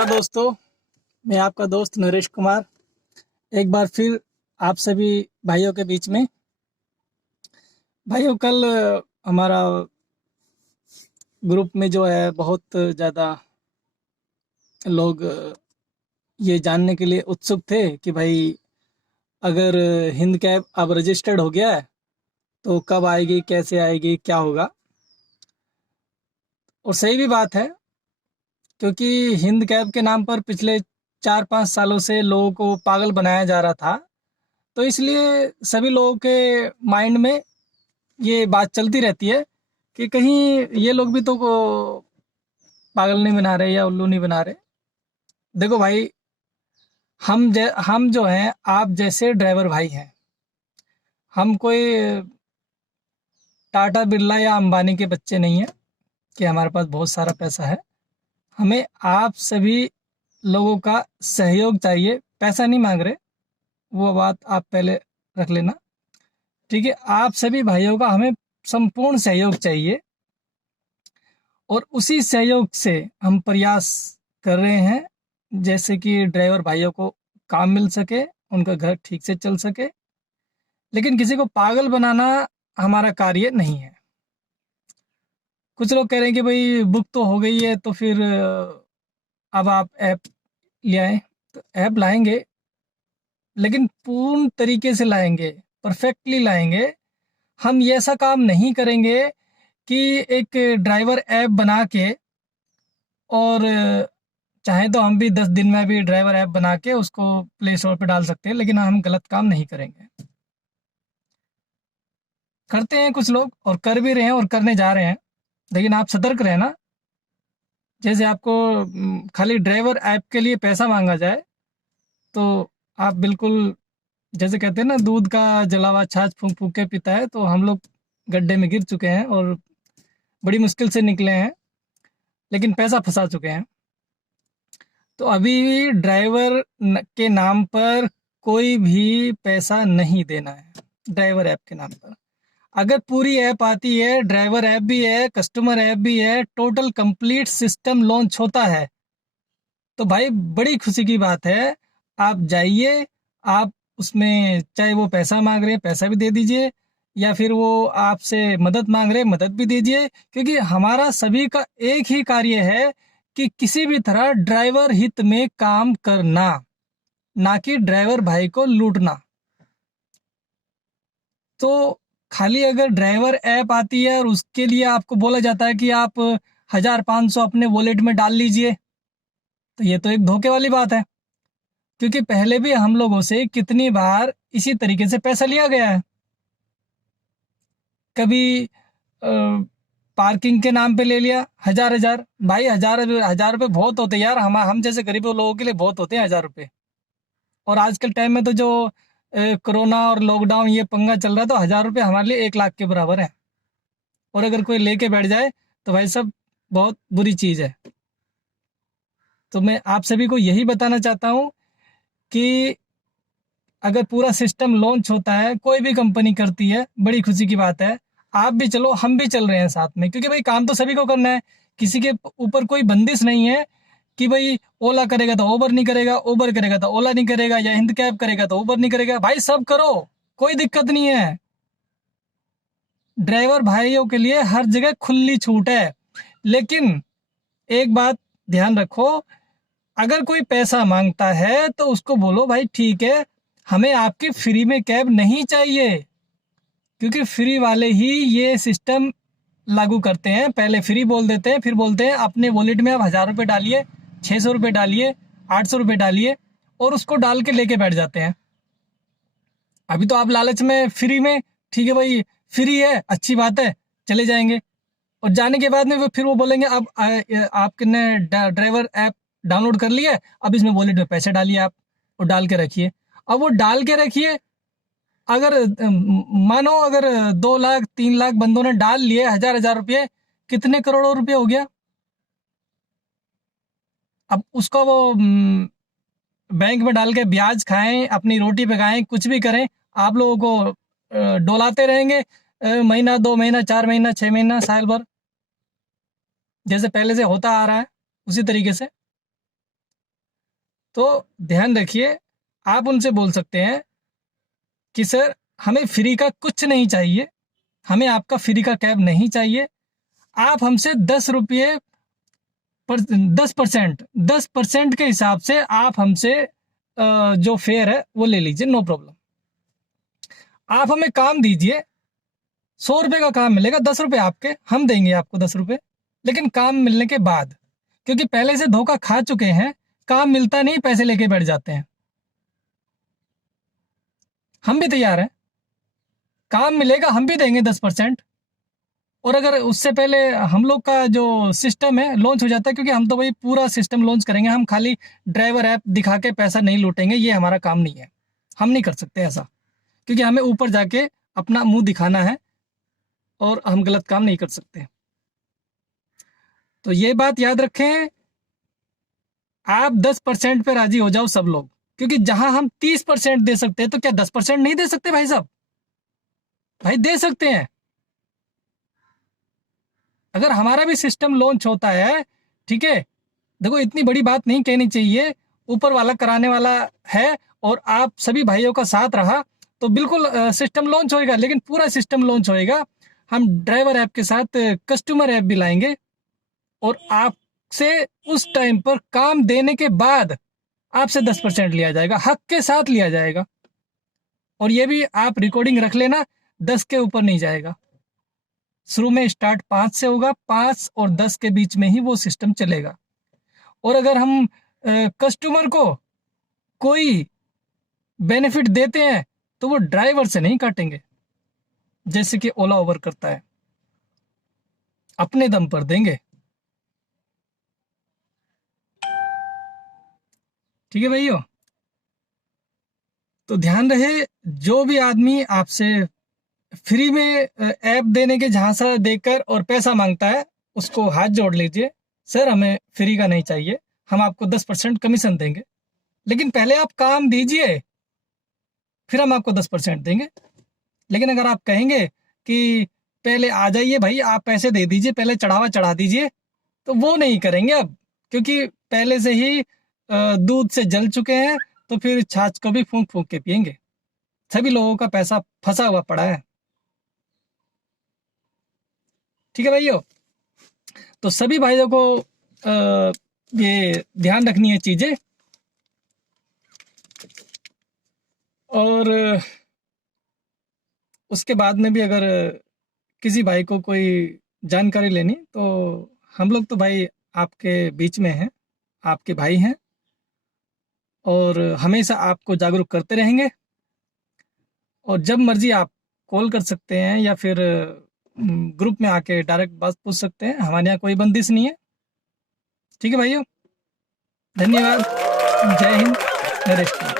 नमस्कार दोस्तों, मैं आपका दोस्त नरेश कुमार एक बार फिर आप सभी भाइयों के बीच में। भाइयों, कल हमारा ग्रुप में जो है बहुत ज़्यादा लोग ये जानने के लिए उत्सुक थे कि भाई अगर हिंद कैब अब रजिस्टर्ड हो गया है तो कब आएगी, कैसे आएगी, क्या होगा। और सही भी बात है, क्योंकि हिंद कैब के नाम पर पिछले 4-5 सालों से लोगों को पागल बनाया जा रहा था। तो इसलिए सभी लोगों के माइंड में ये बात चलती रहती है कि कहीं ये लोग भी तो को पागल नहीं बना रहे या उल्लू नहीं बना रहे। देखो भाई, हम जो हैं आप जैसे ड्राइवर भाई हैं। हम कोई टाटा बिरला या अंबानी के बच्चे नहीं हैं कि हमारे पास बहुत सारा पैसा है। हमें आप सभी लोगों का सहयोग चाहिए, पैसा नहीं मांग रहे, वो बात आप पहले रख लेना। ठीक है, आप सभी भाइयों का हमें संपूर्ण सहयोग चाहिए और उसी सहयोग से हम प्रयास कर रहे हैं जैसे कि ड्राइवर भाइयों को काम मिल सके, उनका घर ठीक से चल सके। लेकिन किसी को पागल बनाना हमारा कार्य नहीं है। कुछ लोग कह रहे हैं कि भाई बुक तो हो गई है तो फिर अब आप ऐप ले आए। तो ऐप लाएंगे, लेकिन पूर्ण तरीके से लाएंगे, परफेक्टली लाएंगे। हम ये ऐसा काम नहीं करेंगे कि एक ड्राइवर ऐप बना के और चाहें तो हम भी 10 दिन में भी ड्राइवर ऐप बना के उसको प्ले स्टोर पे डाल सकते हैं, लेकिन हम गलत काम नहीं करेंगे। करते हैं कुछ लोग और कर भी रहे हैं और करने जा रहे हैं, लेकिन आप सतर्क रहना। जैसे आपको खाली ड्राइवर ऐप के लिए पैसा मांगा जाए तो आप बिल्कुल, जैसे कहते हैं ना, दूध का जला हुआ छाछ फूंक फूंक के पीता है। तो हम लोग गड्ढे में गिर चुके हैं और बड़ी मुश्किल से निकले हैं, लेकिन पैसा फंसा चुके हैं। तो अभी ड्राइवर के नाम पर कोई भी पैसा नहीं देना है, ड्राइवर ऐप के नाम पर। अगर पूरी ऐप आती है, ड्राइवर ऐप भी है, कस्टमर ऐप भी है, टोटल कंप्लीट सिस्टम लॉन्च होता है, तो भाई बड़ी खुशी की बात है। आप जाइए, आप उसमें चाहे वो पैसा मांग रहे हैं पैसा भी दे दीजिए, या फिर वो आपसे मदद मांग रहे हैं मदद भी दीजिए। क्योंकि हमारा सभी का एक ही कार्य है कि किसी भी तरह ड्राइवर हित में काम करना, ना कि ड्राइवर भाई को लूटना। तो खाली अगर ड्राइवर ऐप आती है और उसके लिए आपको बोला जाता है कि आप 1,500 अपने वॉलेट में डाल लीजिए, तो ये तो एक धोखे वाली बात है। क्योंकि पहले भी हम लोगों से कितनी बार इसी तरीके से पैसा लिया गया है। कभी पार्किंग के नाम पे ले लिया 1,000 भाई, 1,000 रुपये बहुत होते हैं यार। हम जैसे गरीब लोगों के लिए बहुत होते हैं 1,000 रुपये। और आज के टाइम में तो जो कोरोना और लॉकडाउन ये पंगा चल रहा है, तो 1,000 रुपये हमारे लिए 1 लाख के बराबर है। और अगर कोई लेके बैठ जाए तो भाई सब बहुत बुरी चीज़ है। तो मैं आप सभी को यही बताना चाहता हूँ कि अगर पूरा सिस्टम लॉन्च होता है, कोई भी कंपनी करती है, बड़ी खुशी की बात है। आप भी चलो, हम भी चल रहे हैं साथ में, क्योंकि भाई काम तो सभी को करना है। किसी के ऊपर कोई बंदिश नहीं है कि भाई ओला करेगा तो उबर नहीं करेगा, उबर करेगा तो ओला नहीं करेगा, या हिंद कैब करेगा तो उबर नहीं करेगा। भाई सब करो, कोई दिक्कत नहीं है। ड्राइवर भाइयों के लिए हर जगह खुली छूट है। लेकिन एक बात ध्यान रखो, अगर कोई पैसा मांगता है तो उसको बोलो भाई ठीक है, हमें आपकी फ्री में कैब नहीं चाहिए। क्योंकि फ्री वाले ही ये सिस्टम लागू करते हैं। पहले फ्री बोल देते हैं, फिर बोलते हैं अपने वॉलेट में आप 1,000 रुपये डालिए, 600 रुपये डालिए, 800 रुपये डालिए, और उसको डाल के लेके बैठ जाते हैं। अभी तो आप लालच में फ्री में, ठीक है भाई फ्री है अच्छी बात है, चले जाएंगे। और जाने के बाद में फिर वो बोलेंगे अब आपने ड्राइवर ऐप डाउनलोड कर लिया है, अब इसमें वॉलेट में पैसे डालिए आप और डाल के रखिए। अब वो डाल के रखिए, अगर मानो अगर 2 लाख 3 लाख बंदों ने डाल लिए 1,000 रुपये, कितने करोड़ों रुपये हो गया। अब उसका वो बैंक में डाल के ब्याज खाएं, अपनी रोटी पकाएं, कुछ भी करें, आप लोगों को डोलाते रहेंगे। महीना 2 महीना 4 महीना 6 महीना साल भर, जैसे पहले से होता आ रहा है उसी तरीके से। तो ध्यान रखिए, आप उनसे बोल सकते हैं कि सर हमें फ्री का कुछ नहीं चाहिए, हमें आपका फ्री का कैब नहीं चाहिए, आप हमसे 10 रुपये पर 10% के हिसाब से आप हमसे जो फेयर है वो ले लीजिए, नो प्रॉब्लम। आप हमें काम दीजिए, 100 रुपये का काम मिलेगा, 10 रुपये आपके, हम देंगे आपको 10 रुपये, लेकिन काम मिलने के बाद, क्योंकि पहले से धोखा खा चुके हैं, काम मिलता नहीं, पैसे लेके बैठ जाते हैं। हम भी तैयार हैं, काम मिलेगा, हम भी देंगे 10%। और अगर उससे पहले हम लोग का जो सिस्टम है लॉन्च हो जाता है, क्योंकि हम तो भाई पूरा सिस्टम लॉन्च करेंगे, हम खाली ड्राइवर ऐप दिखा के पैसा नहीं लूटेंगे, ये हमारा काम नहीं है, हम नहीं कर सकते ऐसा, क्योंकि हमें ऊपर जाके अपना मुंह दिखाना है और हम गलत काम नहीं कर सकते। तो ये बात याद रखें, आप 10% पे राजी हो जाओ सब लोग, क्योंकि जहां हम 30% दे सकते हैं, तो क्या 10% नहीं दे सकते भाई साहब? भाई दे सकते हैं। अगर हमारा भी सिस्टम लॉन्च होता है, ठीक है, देखो इतनी बड़ी बात नहीं कहनी चाहिए, ऊपर वाला कराने वाला है और आप सभी भाइयों का साथ रहा तो बिल्कुल सिस्टम लॉन्च होएगा, लेकिन पूरा सिस्टम लॉन्च होएगा, हम ड्राइवर ऐप के साथ कस्टमर ऐप भी लाएंगे और आपसे उस टाइम पर काम देने के बाद आपसे 10% लिया जाएगा, हक के साथ लिया जाएगा। और ये भी आप रिकॉर्डिंग रख लेना, 10 के ऊपर नहीं जाएगा। शुरू में स्टार्ट 5 से होगा, 5 और 10 के बीच में ही वो सिस्टम चलेगा। और अगर हम कस्टमर को कोई बेनिफिट देते हैं तो वो ड्राइवर से नहीं काटेंगे, जैसे कि ओला ओवर करता है, अपने दम पर देंगे। ठीक है भाइयों, तो ध्यान रहे, जो भी आदमी आपसे फ्री में ऐप देने के झांसा देकर और पैसा मांगता है, उसको हाथ जोड़ लीजिए, सर हमें फ्री का नहीं चाहिए, हम आपको 10% कमीशन देंगे, लेकिन पहले आप काम दीजिए, फिर हम आपको 10% देंगे। लेकिन अगर आप कहेंगे कि पहले आ जाइए भाई, आप पैसे दे दीजिए, पहले चढ़ावा चढ़ा दीजिए, तो वो नहीं करेंगे अब, क्योंकि पहले से ही दूध से जल चुके हैं, तो फिर छाछ को भी फूंक फूंक के पियेंगे। सभी लोगों का पैसा फंसा हुआ पड़ा है। ठीक है भाइयों, तो सभी भाइयों को ये ध्यान रखनी है चीजें। और उसके बाद में भी अगर किसी भाई को कोई जानकारी लेनी, तो हम लोग तो भाई आपके बीच में हैं, आपके भाई हैं और हमेशा आपको जागरूक करते रहेंगे। और जब मर्जी आप कॉल कर सकते हैं या फिर ग्रुप में आके डायरेक्ट बात पूछ सकते हैं, हमारे यहाँ कोई बंदिश नहीं है। ठीक है भाइयों, धन्यवाद, जय हिंद, नरेश।